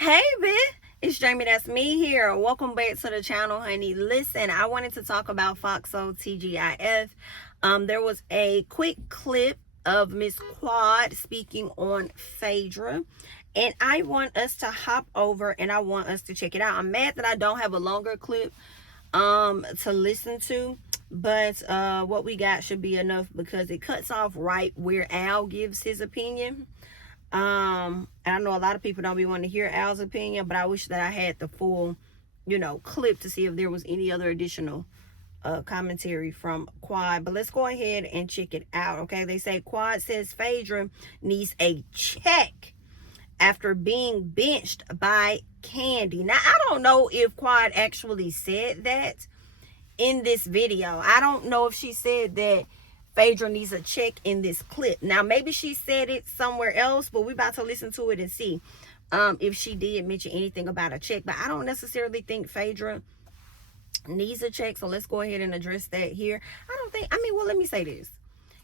Hey, bitch. It's JamiThatsMe here. Welcome back to the channel, honey. Listen, I wanted to talk about Foxo TGIF. There was a quick clip of Miss Quad speaking on Phaedra, and I want us to hop over and I want us to check it out. I'm mad that I don't have a longer clip to listen to, but what we got should be enough because it cuts off right where Al gives his opinion. And I know a lot of people don't be wanting to hear Al's opinion, but I wish that I had the full, clip to see if there was any other additional commentary from Quad. But let's go ahead and check it out. Okay, they say Quad says Phaedra needs a check after being benched by Kandi. Now, I don't know if Quad actually said that in this video. I don't know if she said that Phaedra needs a check in this clip. Now, maybe she said it somewhere else, but we're about to listen to it and see if she did mention anything about a check. But I don't necessarily think Phaedra needs a check, so let's go ahead and address that here. Let me say this.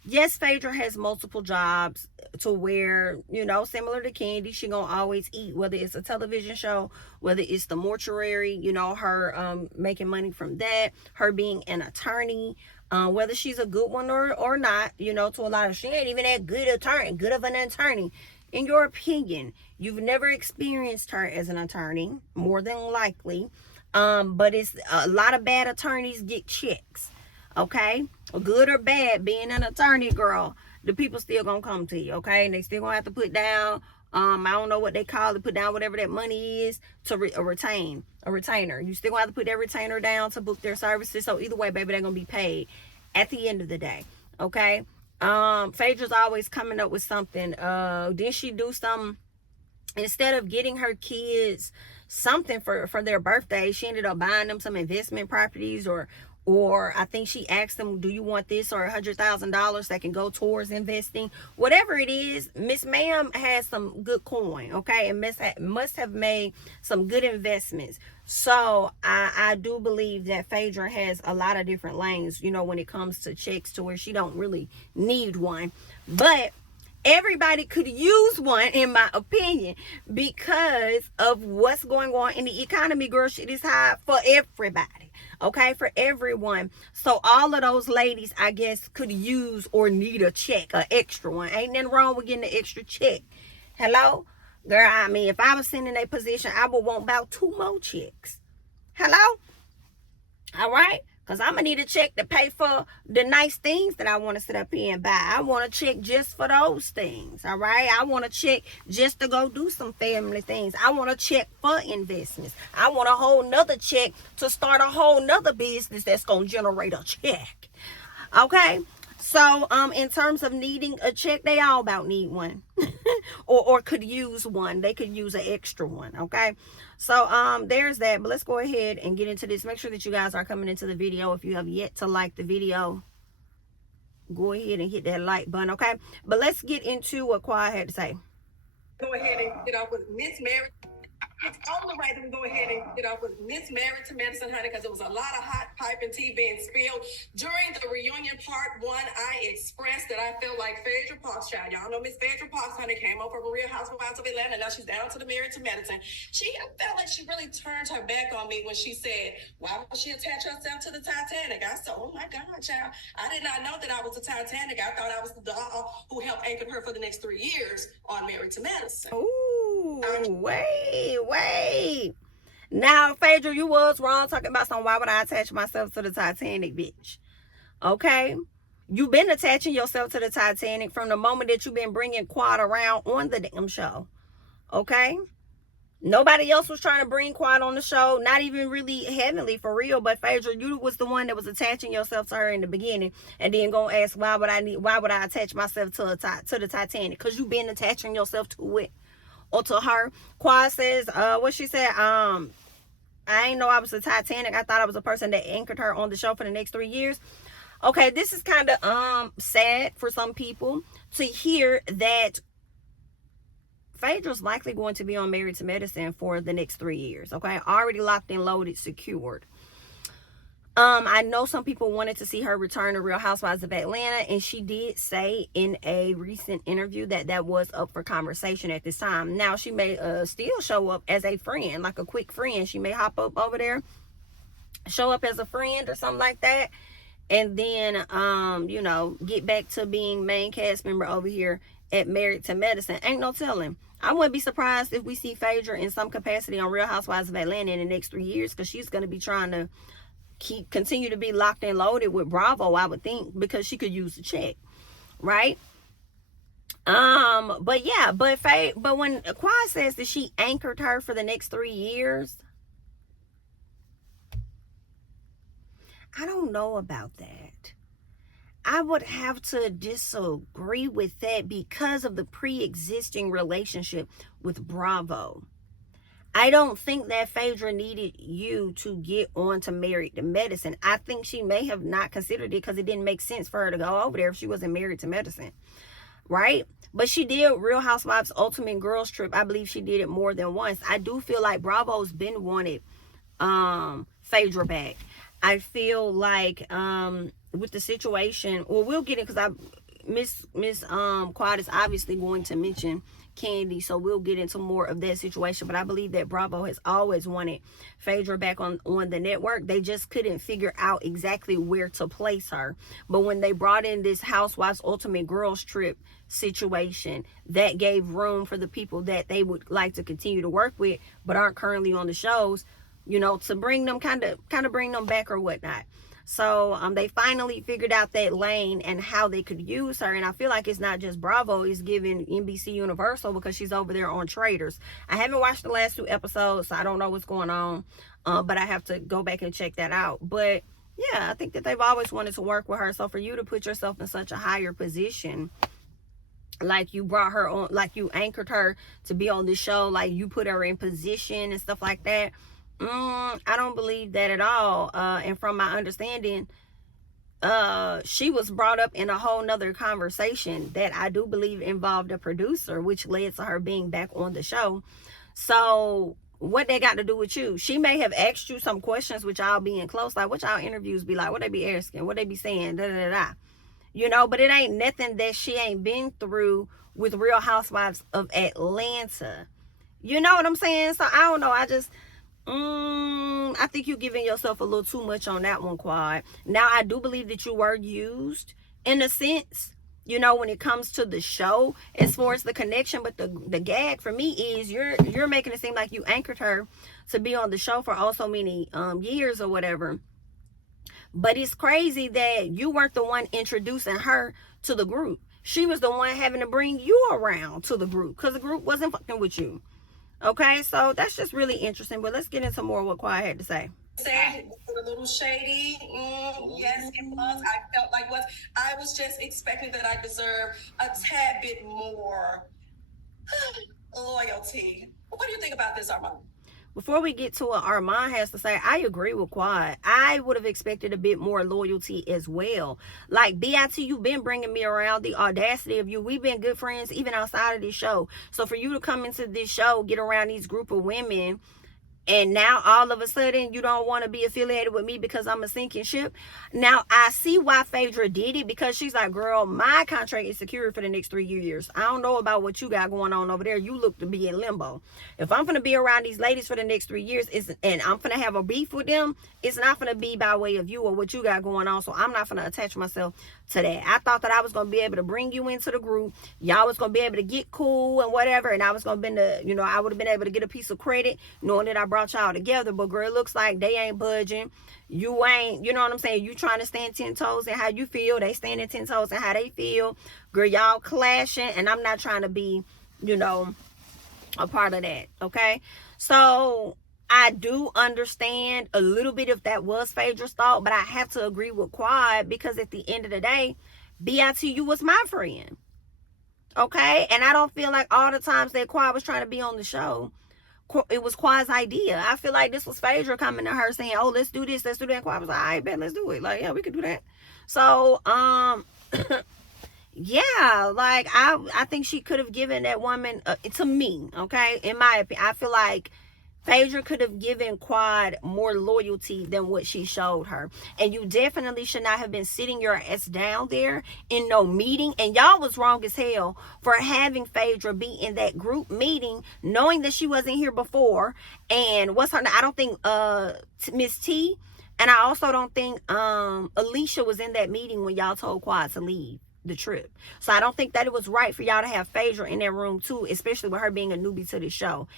Yes, Phaedra has multiple jobs to where, similar to Kandi, she gonna always eat, whether it's a television show, whether it's the mortuary, her making money from that, her being an attorney, whether she's a good one or not, to a lot of, she ain't even that good of an attorney. In your opinion, you've never experienced her as an attorney, more than likely, but it's a lot of bad attorneys get checks. Okay, good or bad, being an attorney, girl, the people still gonna come to you. Okay, and they still gonna have to put down, I don't know what they call it, put down whatever that money is to a retainer. You still gonna have to put that retainer down to book their services. So either way, baby, they're gonna be paid at the end of the day. Okay, Phaedra's always coming up with something. Didn't she do something? Instead of getting her kids something for their birthday, she ended up buying them some investment properties, or I think she asked them, do you want this or $100,000 that can go towards investing? Whatever it is, Miss Ma'am has some good coin, okay? And must have made some good investments. So I do believe that Phaedra has a lot of different lanes, when it comes to checks, to where she don't really need one. But everybody could use one, in my opinion, because of what's going on in the economy, girl. Shit is high for everybody. Okay, for everyone. So all of those ladies, I guess, could use or need a check, an extra one. Ain't nothing wrong with getting an extra check. Hello? Girl, if I was sitting in a position, I would want about 2 more checks. Hello? All right? Because I'm going to need a check to pay for the nice things that I want to sit up here and buy. I want a check just for those things. All right? I want a check just to go do some family things. I want a check for investments. I want a whole nother check to start a whole nother business that's going to generate a check. Okay? So, in terms of needing a check, they all about need one. or could use one. They could use an extra one, okay? So, there's that. But let's go ahead and get into this. Make sure that you guys are coming into the video. If you have yet to like the video, go ahead and hit that like button, okay? But let's get into what Quad had to say. Go ahead and get off with Miss Mary. It's only right that we go ahead and get off with Miss Married to Medicine, honey, because there was a lot of hot pipe and tea being spilled. During the reunion part 1, I expressed that I felt like Phaedra Parks, child. Y'all know Miss Phaedra Parks, honey, came over from Real Housewives of Atlanta. Now she's down to the Married to Medicine. I felt like she really turned her back on me when she said, why would she attach herself to the Titanic? I said, oh my God, child. I did not know that I was the Titanic. I thought I was the doll who helped anchor her for the next 3 years on Married to Medicine. Ooh, wait. Now, Phaedra, you was wrong talking about why would I attach myself to the Titanic, bitch? Okay? You've been attaching yourself to the Titanic from the moment that you've been bringing Quad around on the damn show. Okay? Nobody else was trying to bring Quad on the show. Not even really heavenly for real. But Phaedra, you was the one that was attaching yourself to her in the beginning, and then gonna ask why would I attach myself to the Titanic? Because you've been attaching yourself to it or to her. Quad says, what she said, I ain't know I was the Titanic. I thought I was a person that anchored her on the show for the next 3 years. Okay, this is kind of sad for some people to hear that Phaedra's likely going to be on Married to Medicine for the next 3 years. Okay, already locked and loaded, secured. I know some people wanted to see her return to Real Housewives of Atlanta, and she did say in a recent interview that that was up for conversation at this time. Now, she may still show up as a friend, like a quick friend. She may hop up over there, show up as a friend or something like that, and then, you know, get back to being main cast member over here at Married to Medicine. Ain't no telling. I wouldn't be surprised if we see Phaedra in some capacity on Real Housewives of Atlanta in the next 3 years, because she's going to be trying to continue to be locked and loaded with Bravo, I would think, because she could use the check, right? But yeah, but when Quad says that she anchored her for the next 3 years, I don't know about that. I would have to disagree with that because of the pre-existing relationship with Bravo. I don't think that Phaedra needed you to get on to Married to Medicine. I think she may have not considered it because it didn't make sense for her to go over there if she wasn't Married to Medicine, right? But she did Real Housewives Ultimate Girls Trip. I believe she did it more than once. I do feel like Bravo's been wanted Phaedra back. I feel like with the situation, well, we'll get it because Miss Quad is obviously going to mention Kandi, so we'll get into more of that situation. But I believe that Bravo has always wanted Phaedra back on the network. They just couldn't figure out exactly where to place her. But when they brought in this Housewives Ultimate Girls Trip situation, that gave room for the people that they would like to continue to work with but aren't currently on the shows, you know, to bring them kind of bring them back or whatnot. So they finally figured out that lane and how they could use her. And I feel like it's not just Bravo, it's giving NBC Universal, because she's over there on Traitors. I haven't watched the last 2 episodes, so I don't know what's going on, but I have to go back and check that out. But yeah, I think that they've always wanted to work with her. So for you to put yourself in such a higher position, like you brought her on, like you anchored her to be on the show, like you put her in position and stuff like that, I don't believe that at all. And from my understanding, she was brought up in a whole nother conversation that I do believe involved a producer, which led to her being back on the show. So what they got to do with you? She may have asked you some questions with y'all being close, like what y'all interviews be like, what they be asking, what they be saying, da da da, you know. But it ain't nothing that she ain't been through with Real Housewives of Atlanta. You know what I'm saying? So I don't know. I think you're giving yourself a little too much on that one, Quad. Now, I do believe that you were used in a sense, you know, when it comes to the show, as far as the connection. But the gag for me is you're making it seem like you anchored her to be on the show for oh so many years or whatever. But it's crazy that you weren't the one introducing her to the group. She was the one having to bring you around to the group because the group wasn't fucking with you. Okay, so that's just really interesting. But let's get into more of what Quiet had to say. Say a little shady. Yes, it was. I felt like I was just expecting that I deserve a tad bit more loyalty. What do you think about this, Armand? Before we get to what Armand has to say, I agree with Quad. I would have expected a bit more loyalty as well. Like, BIT, you've been bringing me around. The audacity of you. We've been good friends even outside of this show. So for you to come into this show, get around these group of women, and now all of a sudden you don't want to be affiliated with me because I'm a sinking ship. Now I see why Phaedra did it, because she's like, girl, my contract is secure for the next 3 years. I don't know about what you got going on over there. You look to be in limbo. If I'm going to be around these ladies for the next 3 years, and I'm going to have a beef with them, it's not going to be by way of you or what you got going on. So I'm not going to attach myself to that. I thought that I was going to be able to bring you into the group. Y'all was going to be able to get cool and whatever. And I was going to be I would have been able to get a piece of credit knowing that I brought y'all together. But girl, it looks like they ain't budging. You ain't, you know what I'm saying? You trying to stand 10 toes in how you feel. They standing 10 toes in how they feel. Girl, y'all clashing. And I'm not trying to be, a part of that. Okay. So I do understand a little bit if that was Phaedra's thought, but I have to agree with Quad, because at the end of the day, BITU was my friend. Okay? And I don't feel like all the times that Quad was trying to be on the show, it was Quad's idea. I feel like this was Phaedra coming to her saying, oh, let's do this, let's do that. And Quad was like, all right, bet, let's do it. Like, yeah, we could do that. So, yeah, like, I think she could have given that woman, to me, okay? In my opinion, I feel like Phaedra could have given Quad more loyalty than what she showed her. And you definitely should not have been sitting your ass down there in no meeting. And y'all was wrong as hell for having Phaedra be in that group meeting, knowing that she wasn't here before. And what's her name? I don't think Miss T. And I also don't think Alicia was in that meeting when y'all told Quad to leave the trip. So I don't think that it was right for y'all to have Phaedra in that room too, especially with her being a newbie to the show.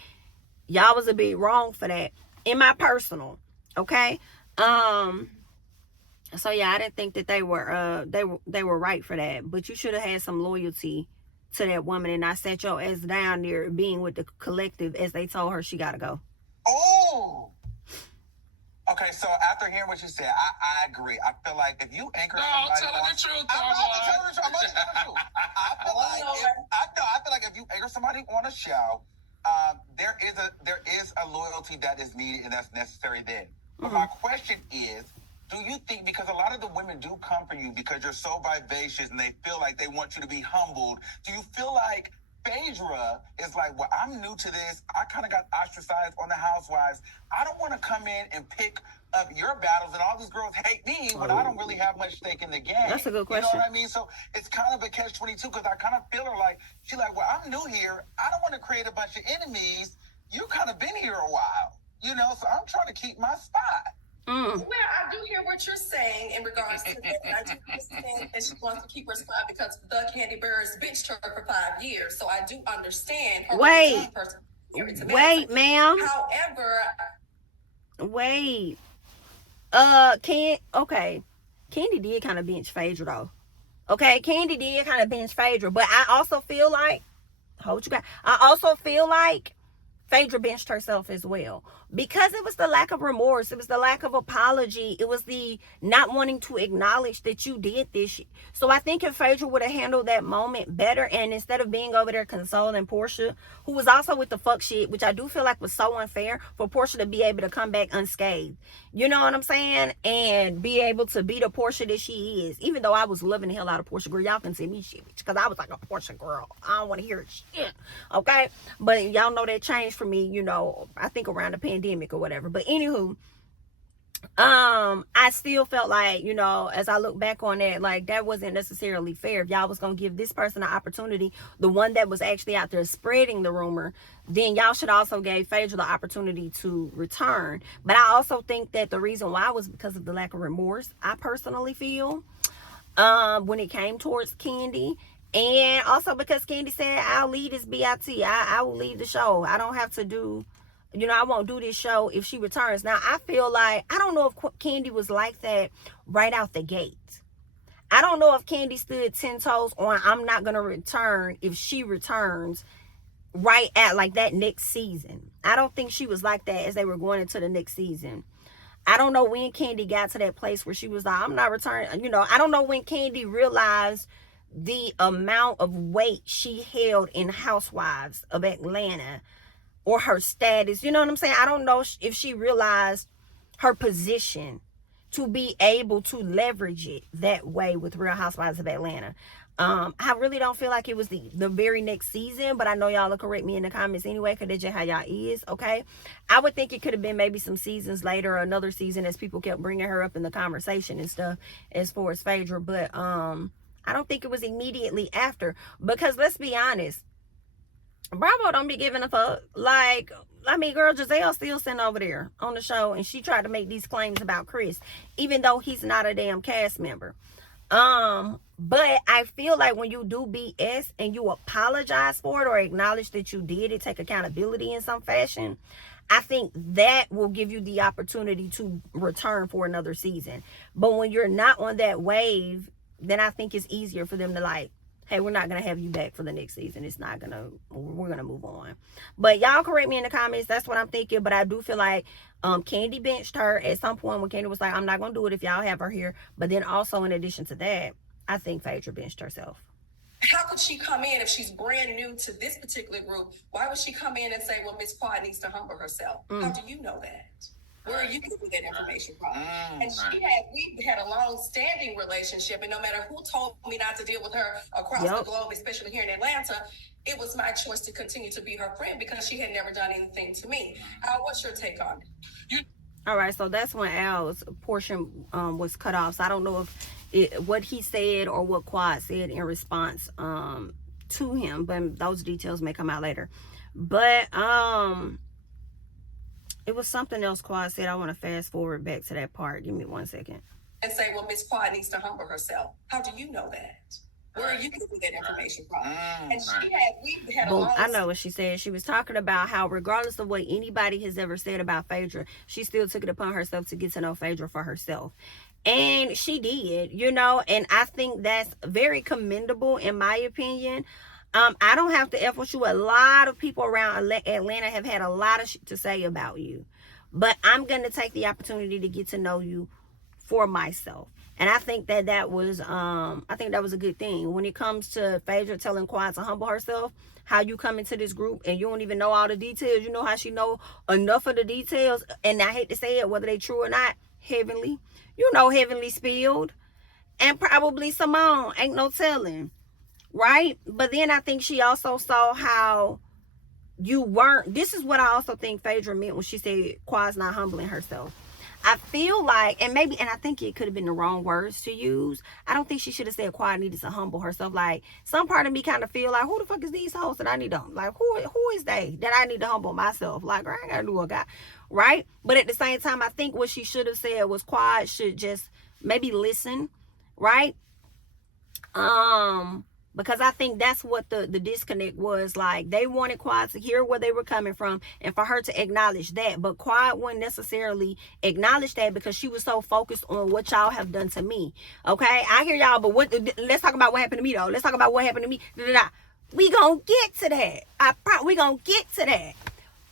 Y'all was a bit wrong for that, in my personal, okay? So yeah, I didn't think that they were right for that. But you should have had some loyalty to that woman and not sat your ass down there being with the collective as they told her she gotta go. Oh. Okay, so after hearing what you said, I agree. I feel like if you anchor somebody, tell her the truth. I'm about to tell her the truth. I'm about to tell her the truth. I feel like if you anchor somebody on a show, there is a loyalty that is needed and that's necessary then. But my question is, do you think, because a lot of the women do come for you because you're so vivacious and they feel like they want you to be humbled, do you feel like Phaedra is like, well, I'm new to this. I kind of got ostracized on the Housewives. I don't want to come in and pick up your battles, and all these girls hate me, but I don't really have much stake in the game. That's a good question. You know what I mean? So it's kind of a catch-22 because I kind of feel her like, she's like, well, I'm new here. I don't want to create a bunch of enemies. You kind of been here a while, you know, so I'm trying to keep my spot. Well, I do hear what you're saying in regards to that. I do understand that she wants to keep her spot because the Kandi Burruss benched her for 5 years. So I do understand her. Wait, ma'am. However, Kandi did kind of bench Phaedra though. Okay, Kandi did kind of bench Phaedra, but I also feel like, I also feel like Phaedra benched herself as well. Because it was the lack of remorse. It was the lack of apology. It was the not wanting to acknowledge that you did this. So I think if Phaedra would have handled that moment better, and instead of being over there consoling Porsha, who was also with the fuck shit, which I do feel like was so unfair for Porsha to be able to come back unscathed. You know what I'm saying? And be able to be the Porsha that she is. Even though I was loving the hell out of Porsha, girl. Y'all can see me shit, because I was like a Porsha girl. I don't want to hear shit. Okay? But y'all know that changed for me, you know, I think around the pandemic or whatever. But anywho, I still felt like, you know, as I look back on that, like that wasn't necessarily fair. If y'all was gonna give this person an opportunity, the one that was actually out there spreading the rumor, then y'all should also give Phaedra the opportunity to return. But I also think that the reason why was because of the lack of remorse, I personally feel, when it came towards Kandi. And also because Kandi said, I'll leave this BIT. I will leave the show. I don't have to do, you know, I won't do this show if she returns. Now, I feel like, I don't know if Kandi was like that right out the gate. I don't know if Kandi stood 10 toes on, I'm not going to return if she returns right at like that next season. I don't think she was like that as they were going into the next season. I don't know when Kandi got to that place where she was like, I'm not returning. You know, I don't know when Kandi realized the amount of weight she held in Housewives of Atlanta, or her status. You know what I'm saying? I don't know if she realized her position to be able to leverage it that way with Real Housewives of Atlanta. I really don't feel like it was the very next season, but I know y'all will correct me in the comments anyway, because that's just how y'all is, okay? I would think it could have been maybe some seasons later, or another season, as people kept bringing her up in the conversation and stuff as far as Phaedra, but I don't think it was immediately after, because let's be honest, Bravo don't be giving a fuck. Like, I mean, girl, Gizelle still sitting over there on the show, and she tried to make these claims about Chris, even though he's not a damn cast member. But I feel like when you do BS and you apologize for it or acknowledge that you did it, take accountability in some fashion, I think that will give you the opportunity to return for another season. But when you're not on that wave, then I think it's easier for them to like, hey, we're not going to have you back for the next season. It's not going to, we're going to move on. But y'all correct me in the comments. That's what I'm thinking. But I do feel like Kandi benched her at some point when Kandi was like, I'm not going to do it if y'all have her here. But then also in addition to that, I think Phaedra benched herself. How could she come in if she's brand new to this particular group? Why would she come in and say, well, Miss Quad needs to humble herself? How do you know that? Where are you getting that information from? And we had a long-standing relationship, and no matter who told me not to deal with her across the globe, especially here in Atlanta, it was my choice to continue to be her friend because she had never done anything to me. What's your take on it? All right, so that's when Al's portion was cut off. So I don't know if what he said or what Quad said in response to him, but those details may come out later. But it was something else Quad said. I want to fast forward back to that part. Give me 1 second. And say, well, Miss Quad needs to humble herself. How do you know that? Where are you getting that information from? And we had Boom, I know what she said. She was talking about how regardless of what anybody has ever said about Phaedra, she still took it upon herself to get to know Phaedra for herself. And she did, you know, and I think that's very commendable in my opinion. I don't have to F with you. A lot of people around Atlanta have had a lot of shit to say about you. But I'm going to take the opportunity to get to know you for myself. And I think that was a good thing. When it comes to Phaedra telling Quad to humble herself, how you come into this group and you don't even know all the details. You know how she know enough of the details. And I hate to say it, whether they true or not, Heavenly. You know Heavenly spilled. And probably Simone. Ain't no telling. Right? But then I think she also saw how you weren't. This is what I also think Phaedra meant when she said Quad's not humbling herself. I feel like, and I think it could have been the wrong words to use. I don't think she should have said Quad needed to humble herself. Like, some part of me kind of feel like, who the fuck is these hoes that I need to, like, who is they that I need to humble myself? Like, I ain't gotta do a guy, right? But at the same time, I think what she should have said was Quad should just maybe listen, right? Because I think that's what the disconnect was. Like, they wanted Quad to hear where they were coming from and for her to acknowledge that. But Quad wouldn't necessarily acknowledge that because she was so focused on what y'all have done to me. Okay? I hear y'all, but let's talk about what happened to me, though. Let's talk about what happened to me. We gonna get to that. We gonna get to that.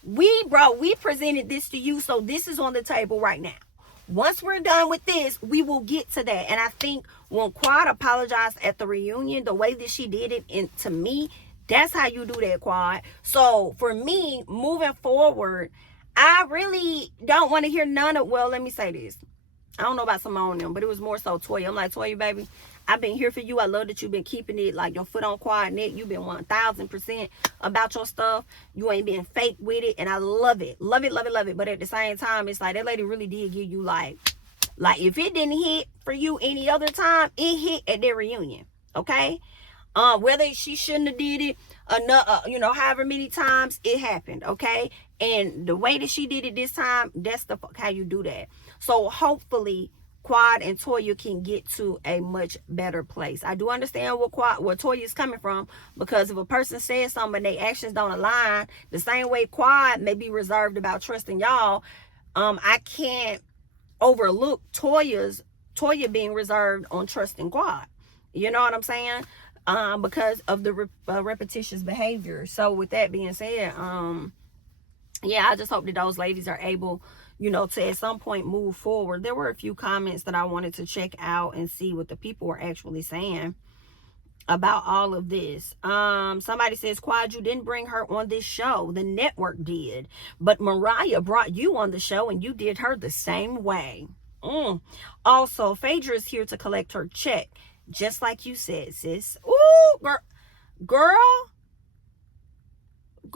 We presented this to you, so this is on the table right now. Once we're done with this, we will get to that. And I think when Quad apologized at the reunion, the way that she did it, and to me, that's how you do that, Quad. So for me, moving forward, I really don't want to hear none of, well, let me say this. I don't know about Simone and them, but it was more so Toya. I'm like, Toya, baby, I've been here for you. I love that you've been keeping it like your foot on Quad neck. You've been 1000% about your stuff. You ain't been fake with it. And I love it. Love it, love it, love it. But at the same time, it's like that lady really did give you like if it didn't hit for you any other time, it hit at their reunion. Okay? Whether she shouldn't have did it, however many times it happened. Okay? And the way that she did it this time, that's the fuck how you do that. So hopefully Quad and Toya can get to a much better place. I do understand where Toya is coming from, because if a person says something and their actions don't align, the same way Quad may be reserved about trusting y'all, I can't overlook Toya being reserved on trusting Quad. You know what I'm saying? Because of the repetitious behavior. So with that being said, yeah, I just hope that those ladies are able, to at some point move forward. There were a few comments that I wanted to check out and see what the people were actually saying about all of this. Somebody says, Quad, you didn't bring her on this show. The network did. But Mariah brought you on the show and you did her the same way. Also, Phaedra is here to collect her check. Just like you said, sis. Ooh, girl.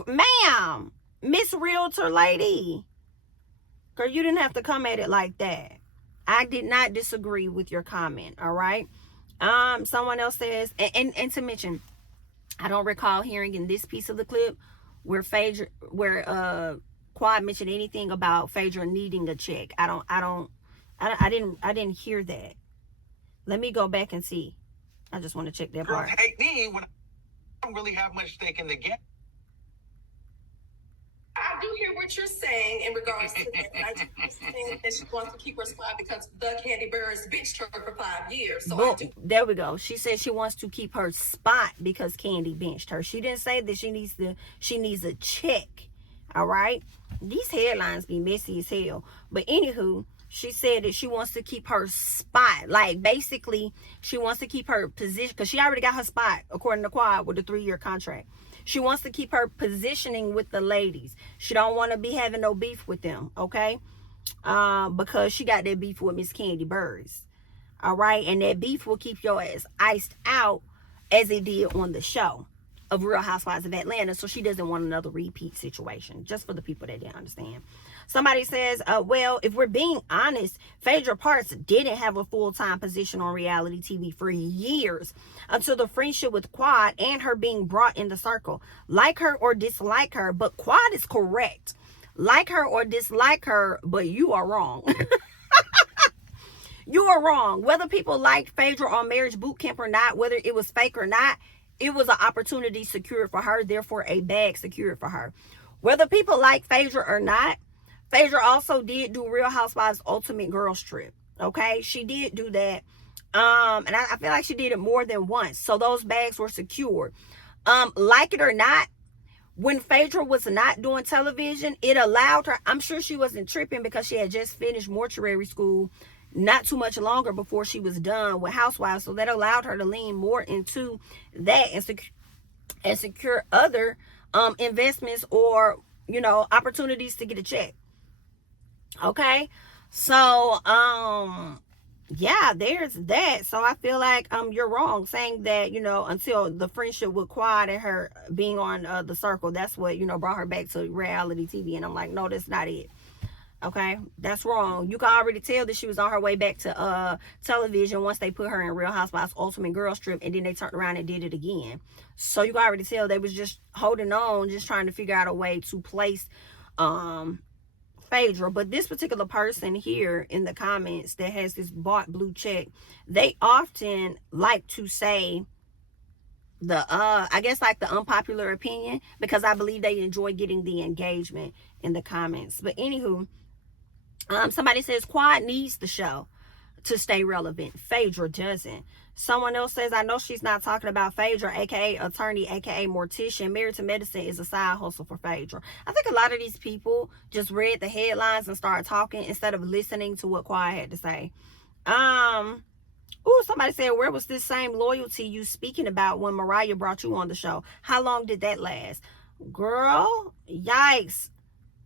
Ma'am. Miss Realtor lady. Girl, you didn't have to come at it like that. I did not disagree with your comment, all right? Someone else says, and to mention, I don't recall hearing in this piece of the clip where Quad mentioned anything about Phaedra needing a check. I didn't hear that. Let me go back and see. I just want to check that part. Hate me when I don't really have much stake in the game. I do hear what you're saying in regards to that. I do understand that she wants to keep her spot because the Kandi Burruss benched her for 5 years. So there we go. She said she wants to keep her spot because Kandi benched her. She didn't say that she needs a check. All right. These headlines be messy as hell. But anywho, she said that she wants to keep her spot. Like, basically, she wants to keep her position because she already got her spot, according to Quad, with a 3-year contract. She wants to keep her positioning with the ladies. She don't want to be having no beef with them, okay? because she got that beef with Miss Kandi Burruss. All right, and that beef will keep your ass iced out as it did on the show of Real Housewives of Atlanta. So she doesn't want another repeat situation, just for the people that didn't understand. Somebody says, well, if we're being honest, Phaedra Parks didn't have a full-time position on reality TV for years until the friendship with Quad and her being brought in the circle. Like her or dislike her, but Quad is correct. Like her or dislike her, but you are wrong. You are wrong. Whether people liked Phaedra on Marriage Boot Camp or not, whether it was fake or not, it was an opportunity secured for her, therefore a bag secured for her. Whether people like Phaedra or not, Phaedra also did do Real Housewives Ultimate Girls Trip. Okay, she did do that. And I feel like she did it more than once. So those bags were secured. Like it or not, when Phaedra was not doing television, it allowed her, I'm sure she wasn't tripping because she had just finished mortuary school not too much longer before she was done with Housewives. So that allowed her to lean more into that and secure other investments or, you know, opportunities to get a check. Okay, so yeah, there's that. So I feel like you're wrong saying that, you know, until the friendship with Quad and her being on the circle, that's what, you know, brought her back to reality TV. And I'm like, no, that's not it. Okay, that's wrong. You can already tell that she was on her way back to television once they put her in Real Housewives Ultimate Girls Trip, and then they turned around and did it again. So you can already tell they was just holding on, just trying to figure out a way to place Phaedra. But this particular person here in the comments that has this bought blue check, they often like to say the I guess like the unpopular opinion, because I believe they enjoy getting the engagement in the comments. But anywho, somebody says Quad needs the show to stay relevant. Phaedra doesn't. Someone else says, I know she's not talking about Phaedra, aka attorney, aka mortician. Married to Medicine is a side hustle for Phaedra. I think a lot of these people just read the headlines and started talking instead of listening to what Quad had to say. Ooh, somebody said, where was this same loyalty you speaking about when Mariah brought you on the show? How long did that last? Girl, yikes.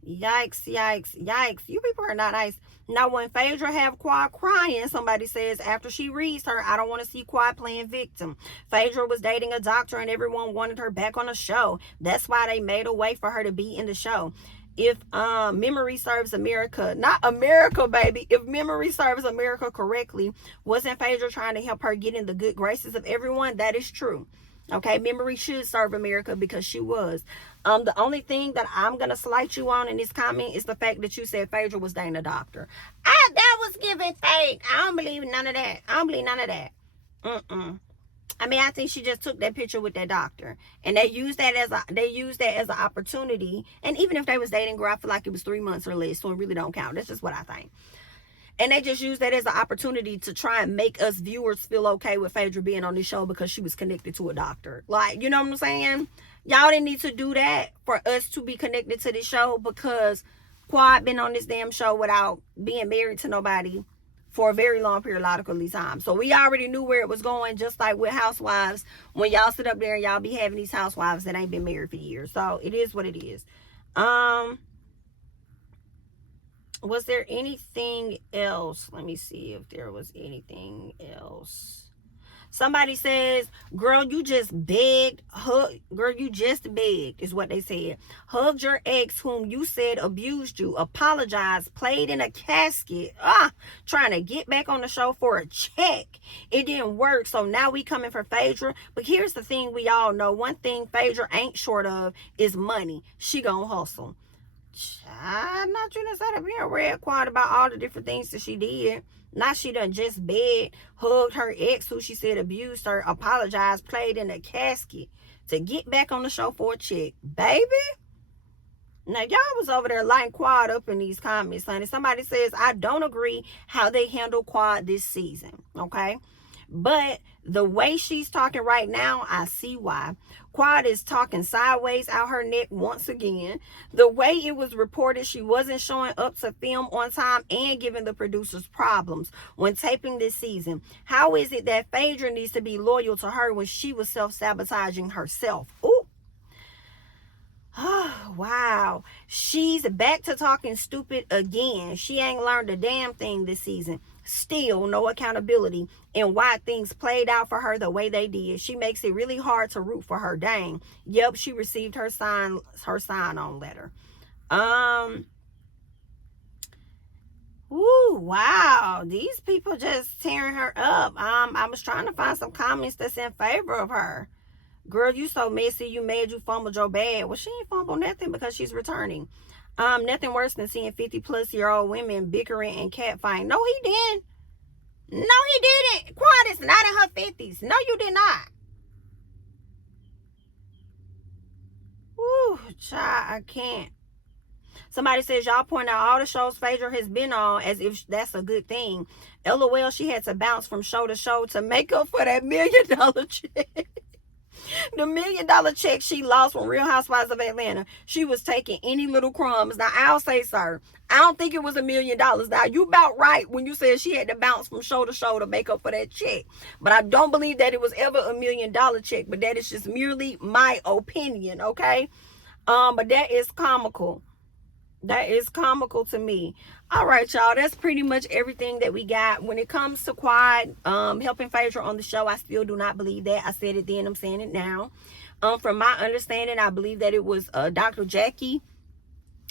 Yikes, yikes, yikes. You people are not nice. Now, when Phaedra have Quad crying, somebody says, after she reads her, I don't want to see Quad playing victim. Phaedra was dating a doctor and everyone wanted her back on the show. That's why they made a way for her to be in the show. If memory serves America, not America, baby, if memory serves America correctly, wasn't Phaedra trying to help her get in the good graces of everyone? That is true. Okay, memory should serve America because she was. The only thing that I'm going to slight you on in this comment is the fact that you said Phaedra was dating a doctor. That was giving fake. I don't believe none of that. I don't believe none of that. I mean, I think she just took that picture with that doctor, and they used that as an opportunity. And even if they was dating, girl, I feel like it was 3 months or less, so it really don't count. That's just what I think. And they just used that as an opportunity to try and make us viewers feel okay with Phaedra being on this show because she was connected to a doctor. Like, you know what I'm saying? Y'all didn't need to do that for us to be connected to this show, because Quad been on this damn show without being married to nobody for a very long periodically time. So we already knew where it was going, just like with Housewives. When y'all sit up there and y'all be having these housewives that ain't been married for years. So it is what it is. Was there anything else? Let me see if there was anything else. Somebody says, girl, you just begged. Girl, you just begged, is what they said. Hugged your ex whom you said abused you. Apologized. Played in a casket. Trying to get back on the show for a check. It didn't work, so now we coming for Phaedra. But here's the thing we all know. One thing Phaedra ain't short of is money. She gonna hustle. I'm not trying to sit up here and read Quad about all the different things that she did. Now she done just begged, hugged her ex who she said abused her, apologized, played in a casket to get back on the show for a check. Baby? Now y'all was over there lighting Quad up in these comments, honey. Somebody says, I don't agree how they handle Quad this season. Okay? But the way she's talking right now, I see why. Quad is talking sideways out her neck once again. The way it was reported, she wasn't showing up to film on time and giving the producers problems when taping this season. How is it that Phaedra needs to be loyal to her when she was self-sabotaging herself? Ooh. Oh, wow. She's back to talking stupid again. She ain't learned a damn thing this season. Still no accountability in why things played out for her the way they did. She makes it really hard to root for her. Dang. Yep, she received her sign-on letter. Ooh, wow. These people just tearing her up. I was trying to find some comments that's in favor of her. Girl, you so messy, you mad you fumbled your bag. Well, she ain't fumbled nothing because she's returning. Nothing worse than seeing 50-plus-year-old women bickering and catfighting. No, he didn't. No, he didn't. Quiet is not in her 50s. No, you did not. Ooh, child, I can't. Somebody says, y'all point out all the shows Phaedra has been on as if that's a good thing. LOL, she had to bounce from show to show to make up for that $1 million check. The $1 million check she lost from Real Housewives of Atlanta. She was taking any little crumbs. Now, I'll say, sir, I don't think it was $1 million. Now, you about right when you said she had to bounce from show to show to make up for that check. But I don't believe that it was ever $1 million check. But that is just merely my opinion, okay? But that is comical. That is comical to me. All right, y'all. That's pretty much everything that we got. When it comes to Quad helping Phaedra on the show, I still do not believe that. I said it then, I'm saying it now. From my understanding, I believe that it was Dr. Jackie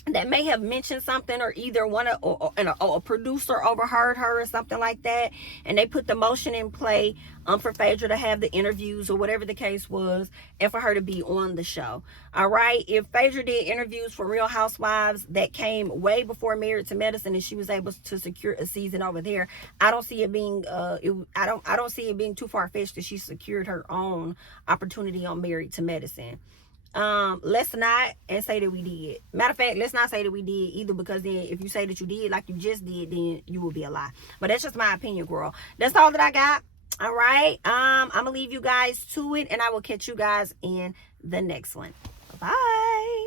that may have mentioned something, or either one of or a producer overheard her or something like that, and they put the motion in play for Phaedra to have the interviews or whatever the case was, and for her to be on the show. All right, if Phaedra did interviews for Real Housewives that came way before Married to Medicine and she was able to secure a season over there, I don't see it being I don't see it being too far-fetched that she secured her own opportunity on Married to Medicine. Let's not and say that we did. Matter of fact, let's not say that we did either, because then if you say that you did like you just did, then you will be a lie. But that's just my opinion, girl. That's all that I got. All right, I'm gonna leave you guys to it, and I will catch you guys in the next one. Bye.